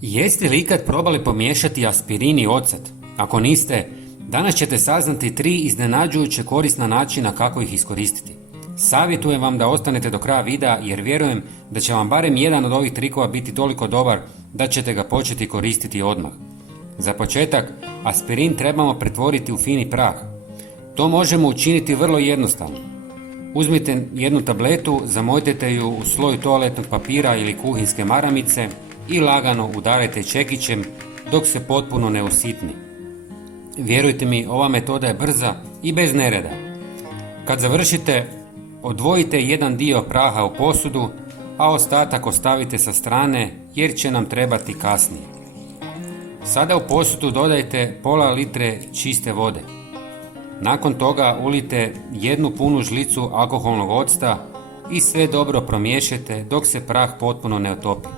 Jeste li ikad probali pomiješati aspirin i ocet? Ako niste, danas ćete saznati 3 iznenađujuće korisna načina kako ih iskoristiti. Savjetujem vam da ostanete do kraja videa jer vjerujem da će vam barem jedan od ovih trikova biti toliko dobar da ćete ga početi koristiti odmah. Za početak, aspirin trebamo pretvoriti u fini prah. To možemo učiniti vrlo jednostavno. Uzmite jednu tabletu, zamojte ju u sloj toaletnog papira ili kuhinske maramice i lagano udarajte čekićem dok se potpuno ne usitni. Vjerujte mi, ova metoda je brza i bez nereda. Kad završite, odvojite jedan dio praha u posudu, a ostatak ostavite sa strane jer će nam trebati kasnije. Sada u posudu dodajte pola litre čiste vode. Nakon toga ulijte jednu punu žlicu alkoholnog octa i sve dobro promiješajte dok se prah potpuno ne otopi.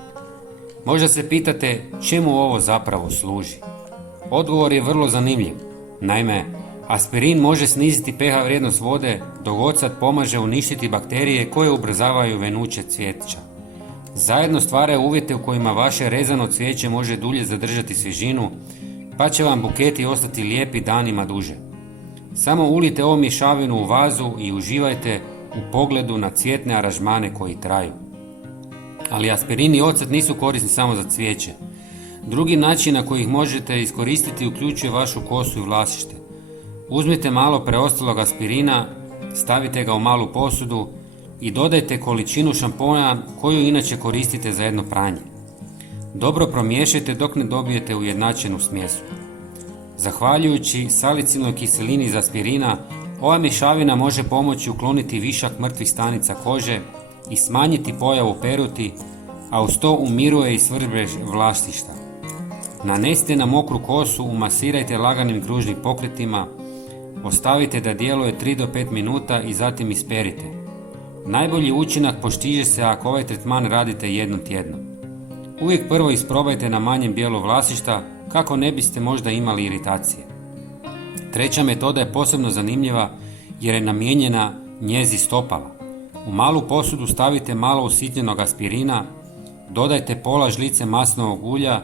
Možda se pitate čemu ovo zapravo služi. Odgovor je vrlo zanimljiv. Naime, aspirin može sniziti pH vrijednost vode, dok ocat pomaže uništiti bakterije koje ubrzavaju venuće cvijeća. Zajedno stvaraju uvjete u kojima vaše rezano cvijeće može dulje zadržati svježinu, pa će vam buketi ostati lijepi danima duže. Samo ulijte ovu mješavinu u vazu i uživajte u pogledu na cvjetne aranžmane koji traju. Ali aspirin i ocet nisu korisni samo za cvijeće. Drugi način na koji ih možete iskoristiti uključuje vašu kosu i vlasište. Uzmite malo preostalog aspirina, stavite ga u malu posudu i dodajte količinu šampona koju inače koristite za jedno pranje. Dobro promiješajte dok ne dobijete ujednačenu smjesu. Zahvaljujući salicilnoj kiselini iz aspirina, ova mješavina može pomoći ukloniti višak mrtvih stanica kože i smanjiti pojavu peruti, a uz to umiruje i svrbež vlastišta. Nanesite na mokru kosu, umasirajte laganim kružnim pokretima, ostavite da djeluje 3 do 5 minuta i zatim isperite. Najbolji učinak postiže se ako ovaj tretman radite jednom tjedno. Uvijek prvo isprobajte na manjem dijelu vlasišta kako ne biste možda imali iritacije. Treća metoda je posebno zanimljiva jer je namijenjena njezi stopala. U malu posudu stavite malo usitnjenog aspirina, dodajte pola žlice maslinovog ulja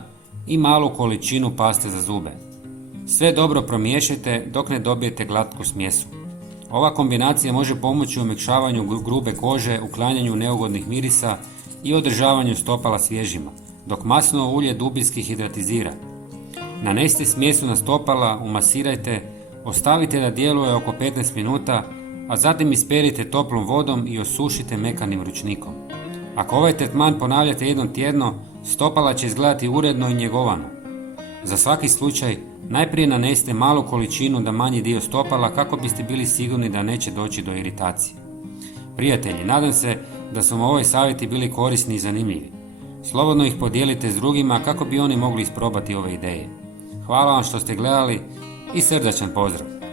i malu količinu paste za zube. Sve dobro promiješajte dok ne dobijete glatku smjesu. Ova kombinacija može pomoći u omekšavanju grube kože, uklanjanju neugodnih mirisa i održavanju stopala svježima, dok maslinovo ulje dubinski hidratizira. Nanesite smjesu na stopala, umasirajte, ostavite da djeluje oko 15 minuta, a zatim isperite toplom vodom i osušite mekanim ručnikom. Ako ovaj tretman ponavljate jednom tjedno, stopala će izgledati uredno i njegovano. Za svaki slučaj, najprije nanesite malu količinu na manji dio stopala kako biste bili sigurni da neće doći do iritacije. Prijatelji, nadam se da su vam ovi savjeti bili korisni i zanimljivi. Slobodno ih podijelite s drugima kako bi oni mogli isprobati ove ideje. Hvala vam što ste gledali i srdačan pozdrav!